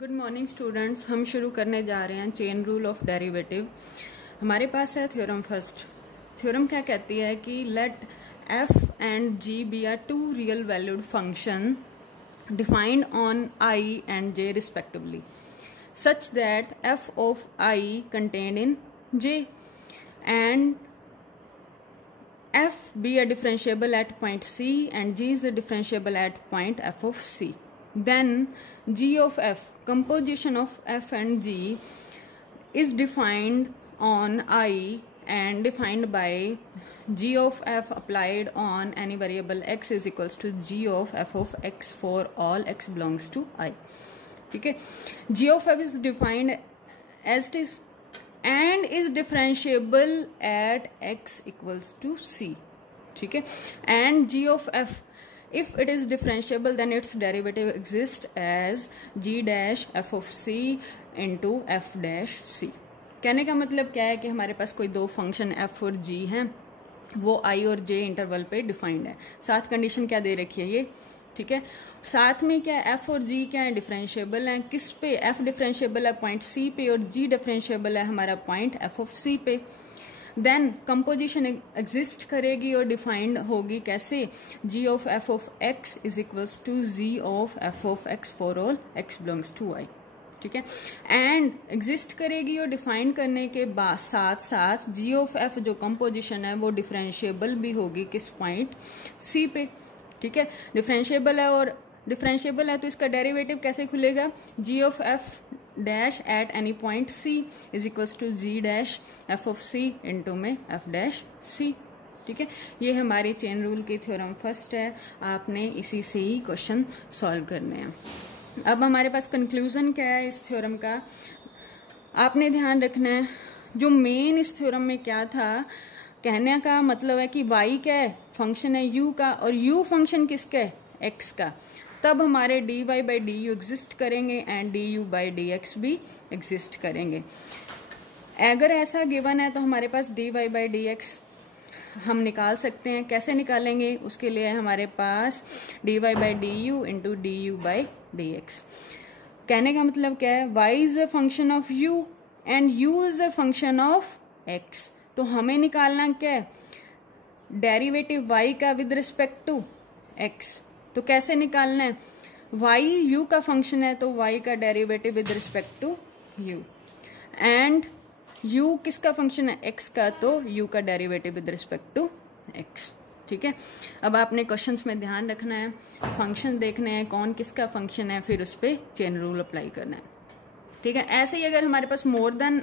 Good morning students. हम शुरू करने जा रहे हैं चेन रूल ऑफ डेरिवेटिव। हमारे पास है थ्योरम फर्स्ट। थ्योरम क्या कहती है कि let f and g be are two real valued function defined on i and j respectively such that f of i contained in j and f be a differentiable at point c and g is a differentiable at point f of c. Then g of f, composition of f and g is defined on I and defined by g of f applied on any variable x is equals to g of f of x for all x belongs to I. ठीक है, g of f is defined as it is and is differentiable at x equals to c. ठीक है, and g of f if it is differentiable then its derivative exists as g dash f of c into f dash c. कहने का मतलब क्या है कि हमारे पास कोई दो फंक्शन f और g हैं, वो i और j इंटरवल पे डिफाइंड है। साथ कंडीशन क्या दे रखी है ये, ठीक है। साथ में क्या f और g क्या है, डिफरेंशिएबल हैं। किस पे? f डिफरेंशिएबल है पॉइंट c पे और g डिफरेंशिएबल है हमारा पॉइंट f ऑफ c पे। देन कंपोजिशन एग्जिस्ट करेगी और डिफाइंड होगी कैसे, g of f of x is equals to g of f of x for all x belongs to I। ठीक है, एंड एग्जिस्ट करेगी और डिफाइन करने के बाद साथ साथ g ऑफ f जो कंपोजिशन है वो डिफरेंशिएबल भी होगी किस पॉइंट c पे। ठीक है, डिफरेंशिएबल है और डिफरेंशिएबल है तो इसका डेरिवेटिव कैसे खुलेगा, g of f dash at any point c is equals to g dash f of c into में f डैश c। ठीक है, ये हमारी चेन रूल की थ्योरम फर्स्ट है। आपने इसी से ही क्वेश्चन सॉल्व करने हैं। अब हमारे पास कंक्लूजन क्या है इस थ्योरम का, आपने ध्यान रखना है। जो मेन इस थ्योरम में क्या था, कहने का मतलब है कि y क्या है, फंक्शन है u का, और u फंक्शन किसका है, x का। तब हमारे dy by d u exist करेंगे and d u by d x भी एग्जिस्ट करेंगे। अगर ऐसा गिवन है तो हमारे पास dy बाई डी एक्स हम निकाल सकते हैं। कैसे निकालेंगे, उसके लिए हमारे पास dy by d u into d u by d x. कहने का मतलब क्या है, y is a function of u and u is a function of x। तो हमें निकालना क्या है, डेरिवेटिव y का विद रिस्पेक्ट टू x। तो कैसे निकालना है, y u का फंक्शन है तो y का derivative with respect to u, and u किसका फंक्शन है, x का, तो u का derivative with respect to x। ठीक है, अब आपने क्वेश्चंस में ध्यान रखना है, फंक्शन देखने हैं कौन किसका फंक्शन है, फिर उस पर चेन रूल अप्लाई करना है। ठीक है, ऐसे ही अगर हमारे पास मोर देन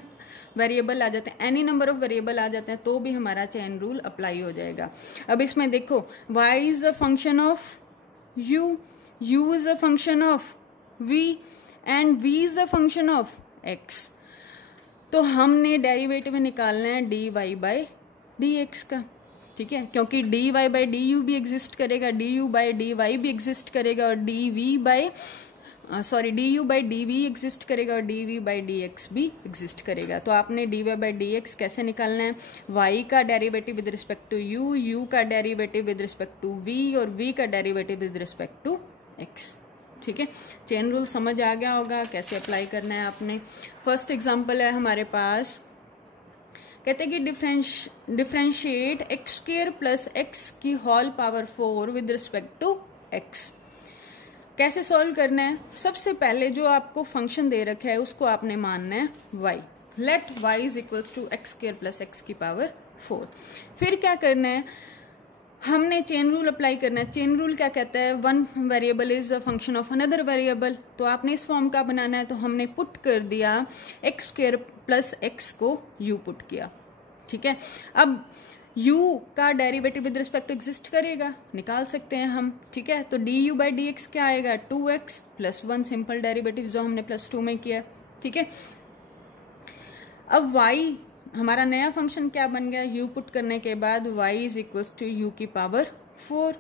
वेरिएबल आ जाते हैं, एनी नंबर ऑफ वेरिएबल आ जाते हैं, तो भी हमारा चेन रूल अप्लाई हो जाएगा। अब इसमें देखो, y is a function of u is a function of v and v is a function of x। तो हमने डेरिवेटिव निकालना है dy बाई डी एक्स का। ठीक है, क्योंकि dy बाई डी यू भी एग्जिस्ट करेगा, du बाई डी वाई भी एग्जिस्ट करेगा और d u by d v exist करेगा और डी बाई डी एक्स भी एग्जिस्ट करेगा। तो आपने dy बाई डी एक्स कैसे निकालना है, y का derivative with respect to u का derivative with respect to v और v का derivative with respect to x। ठीक है, चेन रूल समझ आ गया होगा कैसे अप्लाई करना है आपने। फर्स्ट एग्जांपल है हमारे पास, कहते हैं कि differentiate x square plus x की whole power 4 with respect to x। कैसे सॉल्व करना है, सबसे पहले जो आपको फंक्शन दे रखा है उसको आपने मानना है y। Let y is equals to x square plus x की पावर 4। फिर क्या करना है, हमने चेन रूल अप्लाई करना है। चेन रूल क्या कहता है, one variable is a function of another variable. तो आपने इस फॉर्म का बनाना है, तो हमने पुट कर दिया एक्स स्क्वायर प्लस एक्स को u पुट किया। ठीक है, अब u का derivative with respect to exist करेगा, निकाल सकते हैं हम। ठीक है, तो d u by d x क्या आएगा, 2x प्लस 1 सिंपल डेरिवेटिव जो हमने +2 में किया। ठीक है, अब y हमारा नया फंक्शन क्या बन गया, u पुट करने के बाद y is equals to u की पावर 4।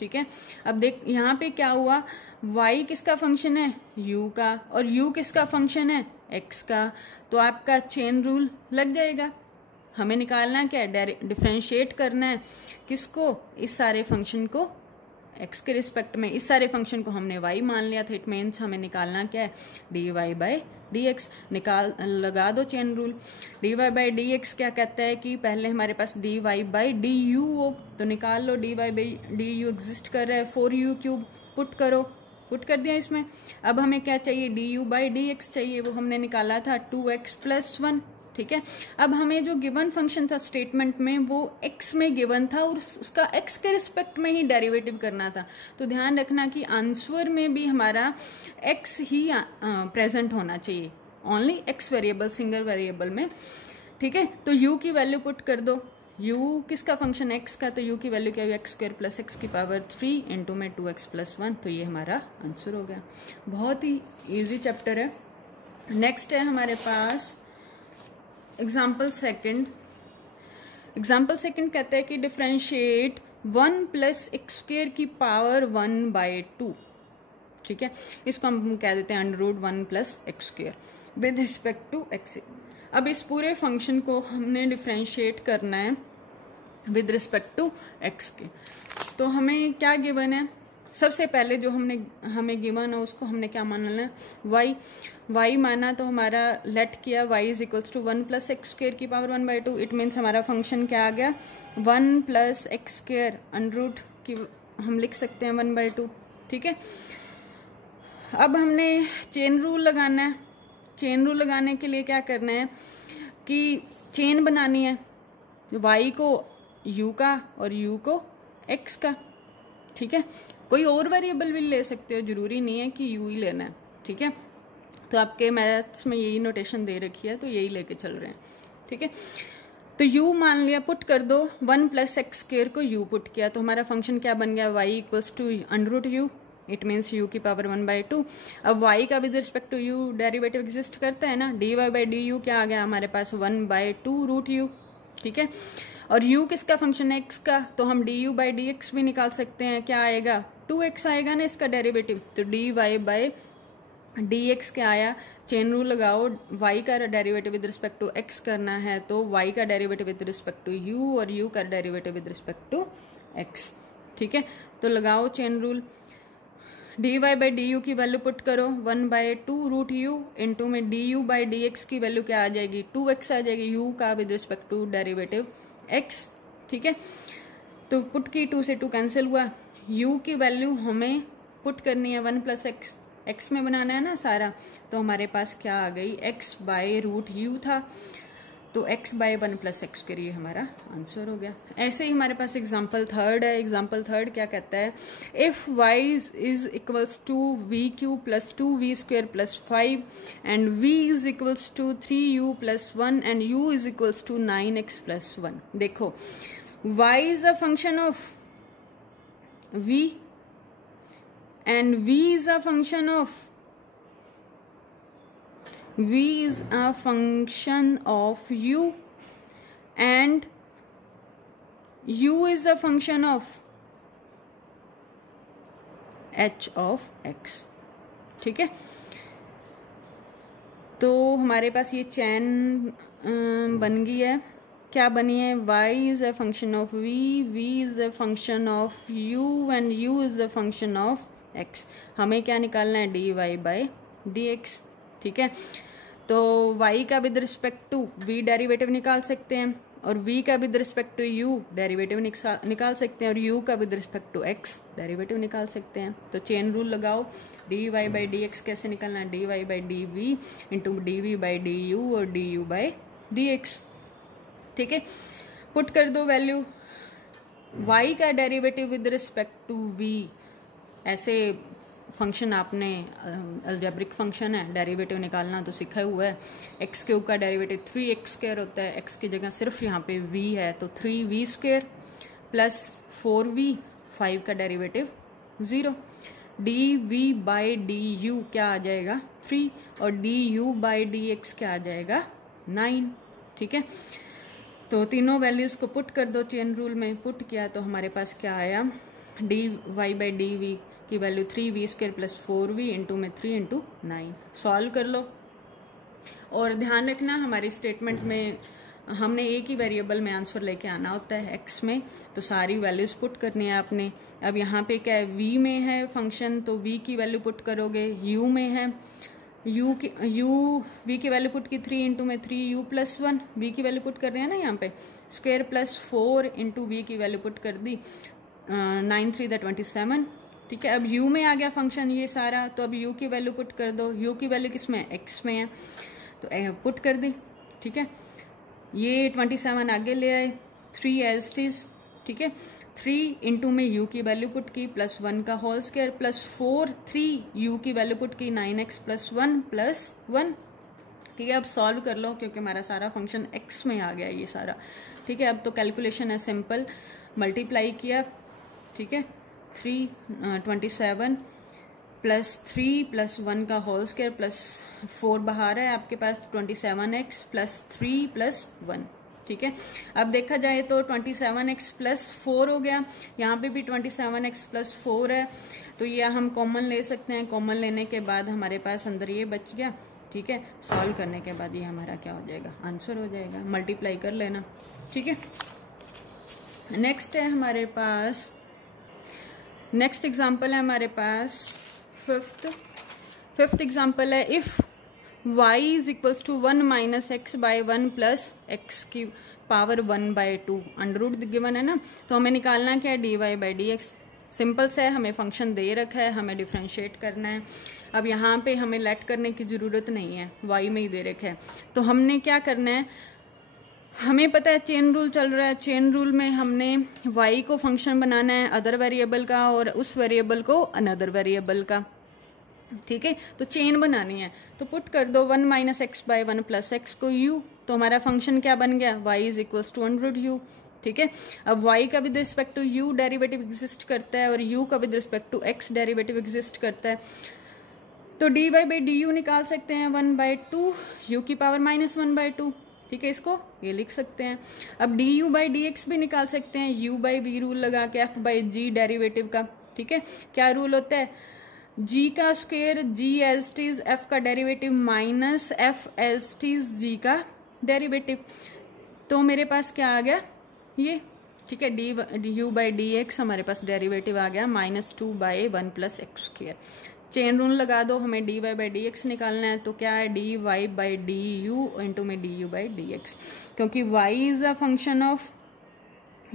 ठीक है, अब देख यहाँ पे क्या हुआ, y किसका फंक्शन है, u का, और u किसका फंक्शन है, x का। तो आपका चेन रूल लग जाएगा। हमें निकालना क्या है, डिफरेंशिएट करना है किसको, इस सारे फंक्शन को एक्स के रिस्पेक्ट में इस सारे फंक्शन को हमने वाई मान लिया था। इट मीन्स हमें निकालना क्या है, d y by d x. लगा दो chain rule. D y by d x क्या कहता है कि पहले हमारे पास d y by d u हो, तो निकाल लो d y by d u exist कर रहा है, 4u क्यूब पुट करो, पुट कर दिया इसमें। अब हमें क्या चाहिए, D u by d x चाहिए, वो हमने निकाला था 2x प्लस 1। ठीक है, अब हमें जो गिवन फंक्शन था स्टेटमेंट में वो x में गिवन था और उसका x के रिस्पेक्ट में ही डेरिवेटिव करना था। तो ध्यान रखना कि आंसर में भी हमारा x ही प्रेजेंट होना चाहिए, only x variable, single variable में। ठीक है, तो u की वैल्यू पुट कर दो। u किसका फंक्शन, x का, तो u की वैल्यू क्या हुई, एक्स स्क्वायर प्लस एक्स की पावर 3 इंटू में 2x प्लस 1, तो ये हमारा आंसर हो गया। बहुत ही इजी चैप्टर है। नेक्स्ट है हमारे पास एग्जाम्पल सेकंड। एग्जाम्पल सेकंड कहते हैं कि डिफरेंशिएट 1 प्लस एक्स स्क्वायर की पावर 1/2। ठीक है, इसको हम कह देते हैं √1 plus x square with respect to x. अब इस पूरे फंक्शन को हमने डिफरेंशिएट करना है विद रिस्पेक्ट टू एक्स के। तो हमें क्या गिवन है, सबसे पहले जो हमें गिवन है उसको हमने क्या मानना है, y माना, तो हमारा लेट किया y is equals to 1 plus x square की पावर 1/2। इट मीन्स हमारा फंक्शन क्या आ गया, 1 प्लस एक्स स्क्वायर अंडर की हम लिख सकते हैं 1/2। ठीक है, अब हमने चेन रूल लगाना है। चेन रूल लगाने के लिए क्या करना है कि चेन बनानी है, y को u का और u को x का। ठीक है, कोई और वेरिएबल भी ले सकते हो, जरूरी नहीं है कि u ही लेना है। ठीक है, तो आपके मैथ्स में यही नोटेशन दे रखी है, तो यही लेके चल रहे हैं। ठीक है, तो u मान लिया, पुट कर दो, 1 प्लस एक्स स्क्वायर को u पुट किया, तो हमारा फंक्शन क्या बन गया, y equals to √u। It means u की पावर 1/2। अब y का with respect to u derivative exist करता है ना, dy बाई डी यू क्या आ गया हमारे पास, 1/2 √u। ठीक है, और u किसका फंक्शन है, x का, तो हम du बाई डी एक्स भी निकाल सकते हैं। क्या आएगा, 2x आएगा ना इसका डेरिवेटिव, तो dy बाई डी एक्स क्या आया, चेन रूल लगाओ, y का derivative with respect to x करना है तो y का derivative with respect to u और u का derivative with respect to x। ठीक है, तो लगाओ chain rule, dy by d u की वैल्यू पुट करो, 1/2 √u इंटू में du बाई डी एक्स की वैल्यू क्या आ जाएगी, 2x आ जाएगी, u का with respect to derivative x। ठीक है, तो पुट की 2 से 2 कैंसिल हुआ, u की वैल्यू हमें पुट करनी है 1 प्लस एक्स, x में बनाना है ना सारा, तो हमारे पास क्या आ गई, x बाई √u था, तो x बाई 1 प्लस एक्स के लिए हमारा आंसर हो गया। ऐसे ही हमारे पास एग्जाम्पल थर्ड है। एग्जाम्पल थर्ड क्या कहता है, if y is equals to v³ plus 2v² प्लस 5 and v is equals to 3u plus 1 and u is equals to 9x plus 1। देखो, y is a function of v and v is a function of u and u is a function of h of x। ठीक है, तो हमारे पास ये चैन बन गई है। क्या बनी है, y is a function of v is a function of u and u is a function of x। हमें क्या निकालना है, dy बाई डी एक्स। ठीक है, तो y का with respect to v derivative निकाल सकते हैं और v का with respect to u derivative निकाल सकते हैं और u का with respect to x derivative निकाल सकते हैं। तो चेन रूल लगाओ, dy बाई डी एक्स कैसे निकालना है, dy by d v into dv by d u और du बाई डी एक्स। ठीक है, पुट कर दो वैल्यू, y का derivative with respect to v, ऐसे फंक्शन आपने अलजेब्रिक फंक्शन है, डेरिवेटिव निकालना तो सीखा हुआ है। x³ का डेरिवेटिव 3x² होता है, x की जगह सिर्फ यहाँ पे v है तो 3v² प्लस 4v, 5 का derivative 0, dv by d you क्या आ जाएगा 3 और du बाई डी एक्स क्या आ जाएगा 9। ठीक है, तो तीनों वैल्यूज को पुट कर दो, चेन रूल में पुट किया तो हमारे पास क्या आया, dy बाई डी वी की value 3v² plus 4v into में 3 इंटू 9। सॉल्व कर लो और ध्यान रखना हमारी स्टेटमेंट में हमने एक ही वेरिएबल में आंसर लेके आना होता है x में, तो सारी वैल्यूज पुट करनी है आपने। अब यहाँ पे क्या है, v में है फंक्शन, तो v की वैल्यू पुट करोगे, u में है v की वैल्यू पुट की 3 इंटू में 3u प्लस 1, v की वैल्यू पुट कर रहे हैं ना यहाँ पे, स्क्वायर प्लस 4 इंटू v की वैल्यू पुट कर दी 9 3 27। ठीक है, अब u में आ गया फंक्शन ये सारा, तो अब u की वैल्यू पुट कर दो। u की वैल्यू किस में, x में है, तो पुट कर दी। ठीक है, ये 27 आगे ले आए, 3 एज इट इज। ठीक है, 3 इंटू में u की वैल्यू पुट की प्लस 1 का होल स्क्वायर प्लस 4, 3 u की वैल्यू पुट की 9x प्लस 1 प्लस 1। ठीक है, अब सॉल्व कर लो क्योंकि हमारा सारा फंक्शन x में आ गया ये सारा। ठीक है, अब तो कैलकुलेशन है सिंपल, मल्टीप्लाई किया। ठीक है, 27 प्लस 3 प्लस 1 का होल स्क्वायर प्लस 4 बाहर है आपके पास, 27x प्लस 3 प्लस 1। ठीक है, अब देखा जाए तो 27x प्लस 4 हो गया, यहाँ पे भी 27x प्लस 4 है, तो ये हम कॉमन ले सकते हैं। कॉमन लेने के बाद हमारे पास अंदर ये बच गया। ठीक है, सॉल्व करने के बाद ये हमारा क्या हो जाएगा, आंसर हो जाएगा, मल्टीप्लाई कर लेना। ठीक है, नेक्स्ट है हमारे पास, नेक्स्ट एग्जाम्पल है हमारे पास फिफ्थ एग्जाम्पल है, if y is equals to 1 minus x by 1 plus x की पावर 1/2 अंडर रूट गिवन है ना, तो हमें निकालना क्या है, dy by d x. Simple से है, हमें फंक्शन दे रखा है, हमें डिफ्रेंशिएट करना है। अब यहाँ पे हमें लेट करने की जरूरत नहीं है, y में ही दे रखा है, तो हमने क्या करना है, हमें पता है चेन रूल चल रहा है, चेन रूल में हमने y को फंक्शन बनाना है अदर वेरिएबल का और उस वेरिएबल को अनदर वेरिएबल का। ठीक है, तो चेन बनानी है, तो पुट कर दो 1 minus x by 1 plus x को u, तो हमारा फंक्शन क्या बन गया, y is equals to √u। ठीक है, अब y का with respect to u derivative exist करता है और u का with respect to x derivative exist करता है, तो dy बाई डी यू निकाल सकते हैं 1/2 u की पावर -1/2। ठीक है, इसको ये लिख सकते हैं। अब du बाई डी एक्स भी निकाल सकते हैं, u बाई v रूल लगा के f बाई g डेरिवेटिव का। ठीक है, क्या रूल होता है, g का square g as it is f का derivative minus f as it is g का डेरिवेटिव, तो मेरे पास क्या आ गया ये। ठीक है, du बाई डी एक्स हमारे पास डेरिवेटिव आ गया -2 by 1 plus x square. Chain rule लगा दो, हमें dy बाई डी एक्स निकालना है, तो क्या है dy by d u into में du बाई डी एक्स, क्योंकि y is a function of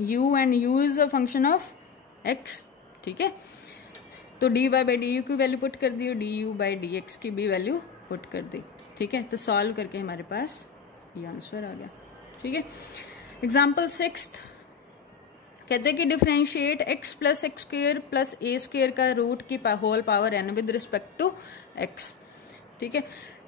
u and u is a function of x। ठीक है, तो dy बाई डी यू की वैल्यू पुट कर दी और du बाई डी एक्स की भी वैल्यू पुट कर दी। ठीक है, तो सॉल्व करके हमारे पास ये आंसर आ गया। ठीक है, एग्जाम्पल 6 कहते हैं कि differentiate x plus x square plus a square का रूट की whole power n with respect to x। ठीक है,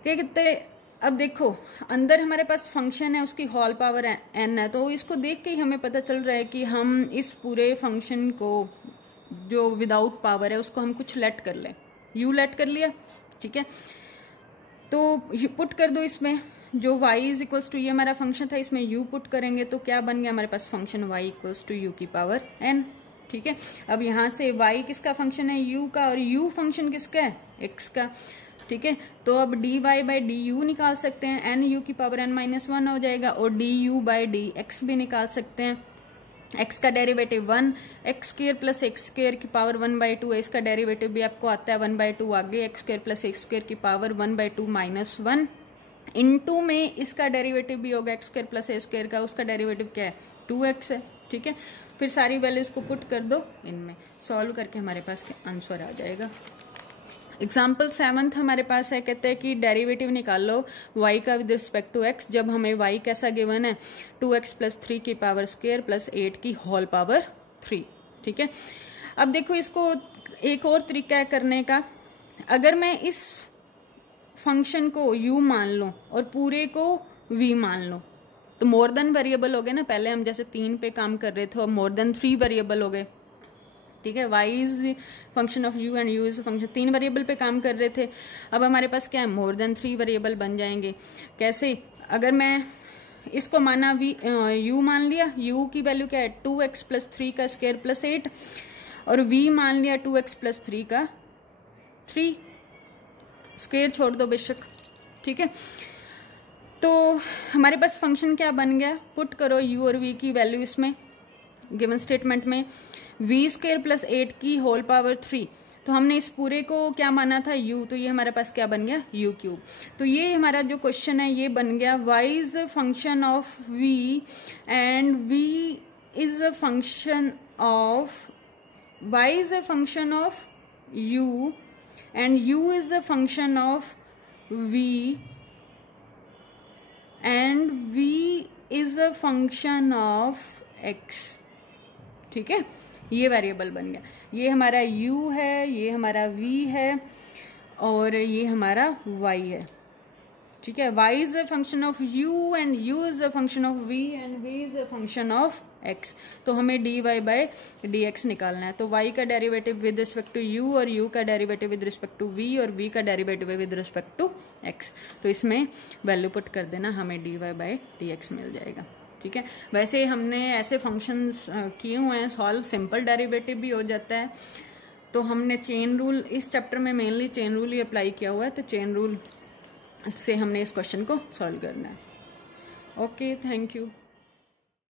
क्या कहते हैं, अब देखो अंदर हमारे पास फंक्शन है, उसकी होल पावर n है, तो इसको देख के ही हमें पता चल रहा है कि हम इस पूरे फंक्शन को जो विदाउट पावर है उसको हम कुछ लेट कर लें, u लेट कर लिया। ठीक है, तो पुट कर दो इसमें, जो y इज इक्वल्स टू, ये हमारा फंक्शन था, इसमें u पुट करेंगे तो क्या बन गया हमारे पास function y equals to u की पावर n। ठीक है, अब यहाँ से y किसका फंक्शन है, u का, और u फंक्शन किसका है, x का। ठीक है, तो अब dy बाई डी यू निकाल सकते हैं, n u की पावर n -1 हो जाएगा, और du बाई डी एक्स भी निकाल सकते हैं। x का derivative 1, x square plus x square की पावर 1/2 है, इसका डेरिवेटिव भी आपको आता है 1/2 आगे, x square plus x square की पावर 1/2 -1 इनटू में इसका डेरिवेटिव भी होगा एक्स स्क्वायर प्लस ए स्क्वायर का, उसका डेरिवेटिव क्या है 2x है। ठीक है, फिर सारी वैल्यूज को पुट कर दो इनमें, सॉल्व करके हमारे पास आंसर आ जाएगा। एग्जाम्पल 7 हमारे पास है, कहते हैं कि डेरिवेटिव निकाल लो y का विद रिस्पेक्ट टू x, जब हमें y कैसा गिवन है 2x प्लस 3 की पावर स्क्वायर प्लस 8 की होल पावर 3। ठीक है, अब देखो इसको एक और तरीका है करने का, अगर मैं इस फंक्शन को u मान लो और पूरे को v मान लो, तो मोर देन वेरिएबल हो गए ना, पहले हम जैसे 3 पे काम कर रहे थे और मोर देन 3 वेरिएबल हो गए। ठीक है, y is function of u and u is function, 3 variable पे काम कर रहे थे, अब हमारे पास क्या है मोर देन 3 वेरिएबल बन जाएंगे। कैसे, अगर मैं इसको माना u मान लिया, u की वैल्यू क्या है 2x प्लस 3 का स्क्वायर प्लस 8, और v मान लिया 2x प्लस 3 का 3, स्क्वायर छोड़ दो बेशक। ठीक है, तो हमारे पास फंक्शन क्या बन गया, पुट करो u और v की वैल्यू इसमें गिवन स्टेटमेंट में, v² + 8 की होल पावर 3, तो हमने इस पूरे को क्या माना था u, तो ये हमारे पास क्या बन गया u³। तो ये हमारा जो क्वेश्चन है ये बन गया y is a function of v and v is a function of y is a function of u and u is a function of v and v is a function of x। ठीक है, ये variable बन गया, ये हमारा u है, ये हमारा v है और ये हमारा y है। ठीक है, y is a function of u and u is a function of v and v is a function of x। तो हमें dy/dx निकालना है। तो y का derivative with respect to u और u का derivative with respect to v और v का derivative with respect to x। तो इसमें वैल्यू पुट कर देना, हमें dy/dx मिल जाएगा। ठीक है, वैसे हमने ऐसे फंक्शंस किए हुए हैं सॉल्व, सिंपल डेरिवेटिव भी हो जाता है। तो हमने चेन रूल इस चैप्टर में मेनली चेन रूल ही अप्लाई किया हुआ है, तो चेन रूल से हमने इस क्वेश्चन को सॉल्व करना है। Okay, thank you.